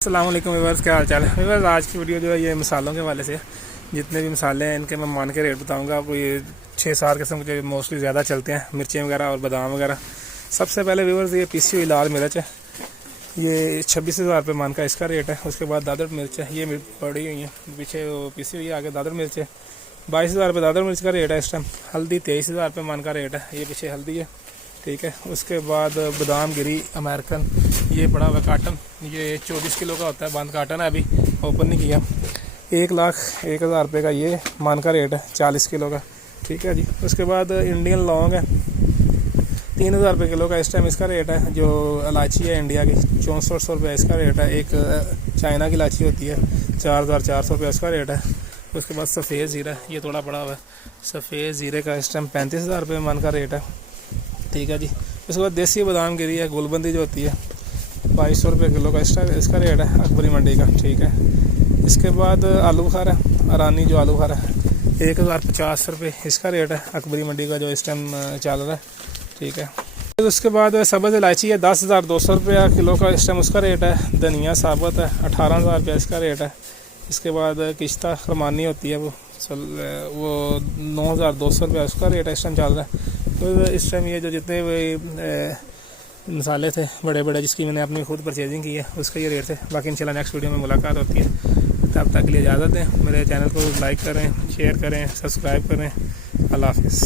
अस्सलाम वालेकुम व्यूअर्स, क्या हाल चाल है व्यूअर्स। आज की वीडियो जो है ये मसालों के हवाले से है। जितने भी मसाले हैं इनके मैं मान के रेट बताऊंगा आपको। ये 6-7 किस्म के मोस्टली ज़्यादा चलते हैं, मिर्चें वगैरह और बादाम वगैरह। सबसे पहले व्यूअर्स ये पीसी हुई लाल मिर्च है, ये 26,000 रुपये मान का इसका रेट है। उसके बाद दादर मिर्च है, ये पड़ी हुई है पीछे वो पीसी हुई है, आगे दादर मिर्च है 22,000 रुपये दादर मिर्च का रेट है इस टाइम। हल्दी 23,000 रुपये मान का रेट है, ये पीछे हल्दी है, ठीक है। उसके बाद बादाम गिरी अमेरिकन, ये पड़ा हुआ काटन, ये 24 किलो का होता है, बंद काटन है, अभी ओपन नहीं किया। 1,01,000 रुपये का ये मान का रेट है 40 किलो का, ठीक है जी। उसके बाद इंडियन लौंग है 3,000 रुपये किलो का इस टाइम इसका रेट है। जो इलायची है इंडिया की 6400 रुपये इसका रेट है। एक चाइना की इलायची होती है 4,400 रुपये इसका रेट है। उसके बाद सफ़ेद ज़ीरा, ये थोड़ा पड़ा हुआ है, सफ़ेद ज़ीरे का इस टाइम 35,000 रुपये मान का रेट है, ठीक है जी। उसके बाद देसी बादाम गिरी है, गुलबंदी जो होती है 2200 रुपये किलो का इसका रेट है अकबरी मंडी का, ठीक है। इसके बाद आलू बुखारा है, अरानी जो आलू बुखारा है 1,050 रुपये इसका रेट है अकबरी मंडी का जो इस टाइम चल रहा है, ठीक है। उसके बाद सब्ज़ इलायची है 10,200 रुपये किलो का इस टाइम उसका रेट है। धनिया साबुत है 18,000 रुपये इसका रेट है। इसके बाद किश्ता खरमानी होती है वो 9,200 रुपये उसका रेट है इस टाइम चल रहा है। तो इस टाइम ये जो जितने मसाले थे बड़े बड़े जिसकी मैंने अपनी खुद परचेजिंग की है उसका ये रेट थे। बाकी इंशाल्लाह नेक्स्ट वीडियो में मुलाकात होती है, तब तक के लिए इजाज़त दें। मेरे चैनल को लाइक करें, शेयर करें, सब्सक्राइब करें। अल्लाह हाफ़िज़।